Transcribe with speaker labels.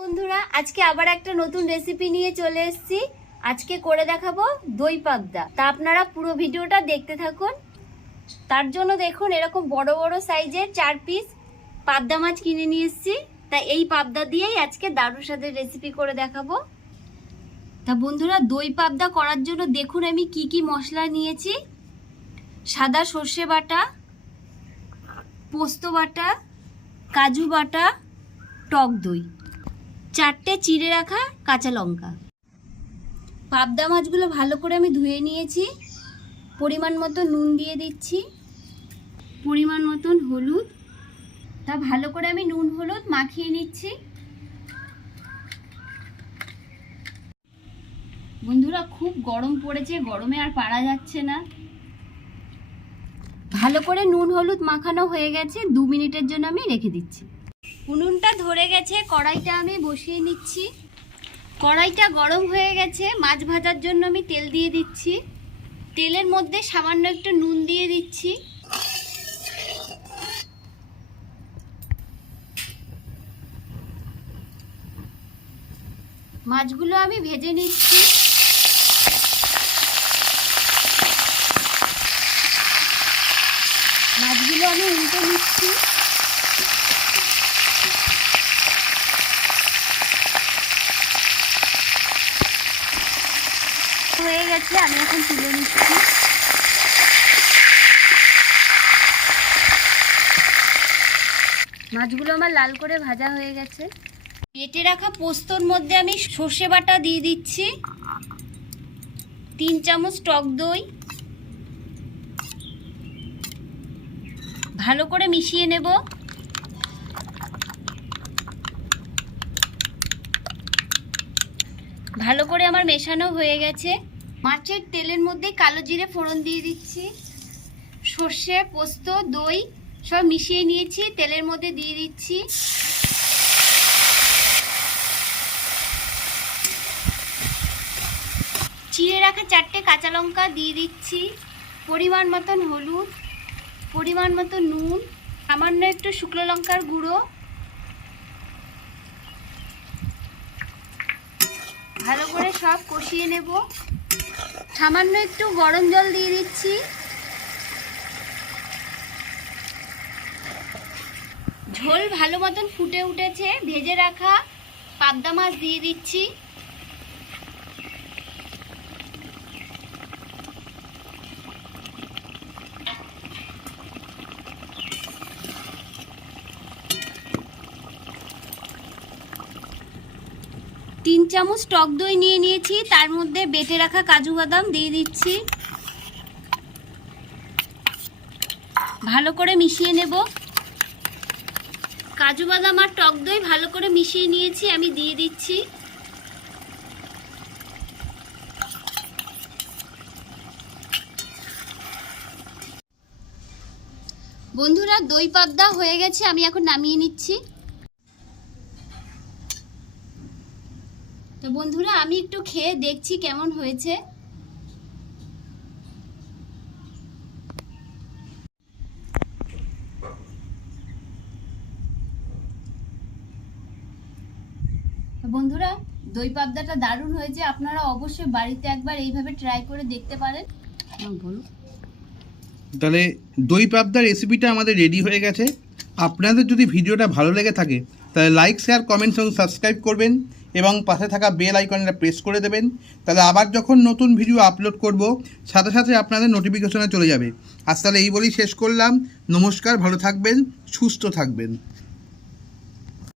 Speaker 1: বন্ধুরা, আজকে আবার একটা নতুন রেসিপি নিয়ে চলে এসেছি। আজকে করে দেখাবো দই পাবদা। তা আপনারা পুরো ভিডিওটা দেখতে থাকুন। তার জন্য দেখুন, এরকম বড় বড় সাইজের চার পিস পাবদা মাছ কিনে নিয়ে এসেছি। তা এই পাবদা দিয়েই আজকে দারুর সাথে রেসিপি করে দেখাবো। তা বন্ধুরা, দই পাবদা করার জন্য দেখুন, আমি কি কি মশলা নিয়েছি। সাদা সর্ষে বাটা, পোস্ত বাটা, কাজু বাটা, টক দই। চারটে চিড়ে রাখা কাঁচা লঙ্কা। পাবদা মাছগুলো ভালো করে আমি ধুয়ে নিয়েছি। পরিমাণ মতো নুন দিয়ে দিচ্ছি। পরিমাণ মতন হলুদ। তা ভালো করে আমি নুন হলুদ মাখিয়ে নিচ্ছি। বন্ধুরা, খুব গরম পড়েছে, গরমে আর পারা যাচ্ছে না। ভালো করে নুন হলুদ মাখানো হয়ে গেছে, দু মিনিটের জন্য আমি রেখে দিচ্ছি। উনুনটা ধরে গেছে, কড়াইটা আমি বসিয়ে নিচ্ছি। কড়াইটা গরম হয়ে গেছে, মাছ ভাজার জন্য আমি তেল দিয়ে দিচ্ছি। তেলের মধ্যে সামান্য একটু নুন দিয়ে দিচ্ছি। মাছগুলো আমি ভেজে নিচ্ছি। মাছগুলো আমি উল্টে নিচ্ছি। হয়ে গেছে আমি এখন তুলে নিচ্ছি। মাছগুলো আমার লাল করে ভাজা হয়ে গেছে। পেটে রাখা পোস্তর মধ্যে আমি সর্ষে বাটা দিয়ে দিচ্ছি। তিন চামচ টক দই। ভালো করে মিশিয়ে নেব। ভালো করে আমার মেশানো হয়ে গেছে। মাছের তেলের মধ্যে কালো জিরে ফোড়ন দিয়ে দিচ্ছি। সর্ষে, পোস্ত, দই সব মিশিয়ে নিয়েছি, তেলের মধ্যে দিয়ে দিচ্ছি। চিড়ে রাখা চারটে কাঁচা লঙ্কা দিয়ে দিচ্ছি। পরিমাণ মতন হলুদ, পরিমাণ মতো নুন, সামান্য একটু শুকনো লঙ্কার গুঁড়ো। ভালো করে সব কষিয়ে নেব। সামান্য একটু গরম জল দিয়ে দিচ্ছি। ঝোল ভালো মতন ফুটে উঠেছে। ভেজে রাখা পাবদা মাছ দিয়ে দিচ্ছি। তিন চামচ টক দই নিয়ে নিয়েছি, তার মধ্যে বেটে রাখা কাজু বাদাম দিয়ে দিচ্ছি। ভালো করে মিশিয়ে নেব। কাজু বাদাম আর টক দই ভালো করে মিশিয়ে নিয়েছি, আমি দিয়ে দিচ্ছি। বন্ধুরা, দই পাবদা হয়ে গেছে, আমি এখন নামিয়ে নিচ্ছি। তো বন্ধুরা আমি একটু খেয়ে দেখছি কেমন হয়েছে। তো বন্ধুরা দই পাবদাটা দারুণ হয়েছে। আপনারা অবশ্যই বাড়িতে একবার এইভাবে ট্রাই করে দেখতে পারেন। হ্যাঁ, বলুন
Speaker 2: তাহলে দই পাবদার রেসিপিটা আমাদের রেডি হয়ে গেছে। আপনাদের যদি ভিডিওটা ভালো লেগে থাকে তাহলে লাইক শেয়ার কমেন্টস এবং সাবস্ক্রাইব করবেন। এবং পাশে থাকা বেল আইকনটা প্রেস করে দেবেন। তাহলে আবার যখন নতুন ভিডিও আপলোড করব, সাথে সাথে আপনাদের নোটিফিকেশনে চলে যাবে। আজ তাহলে এই বলেই শেষ করলাম। নমস্কার, ভালো থাকবেন, সুস্থ থাকবেন।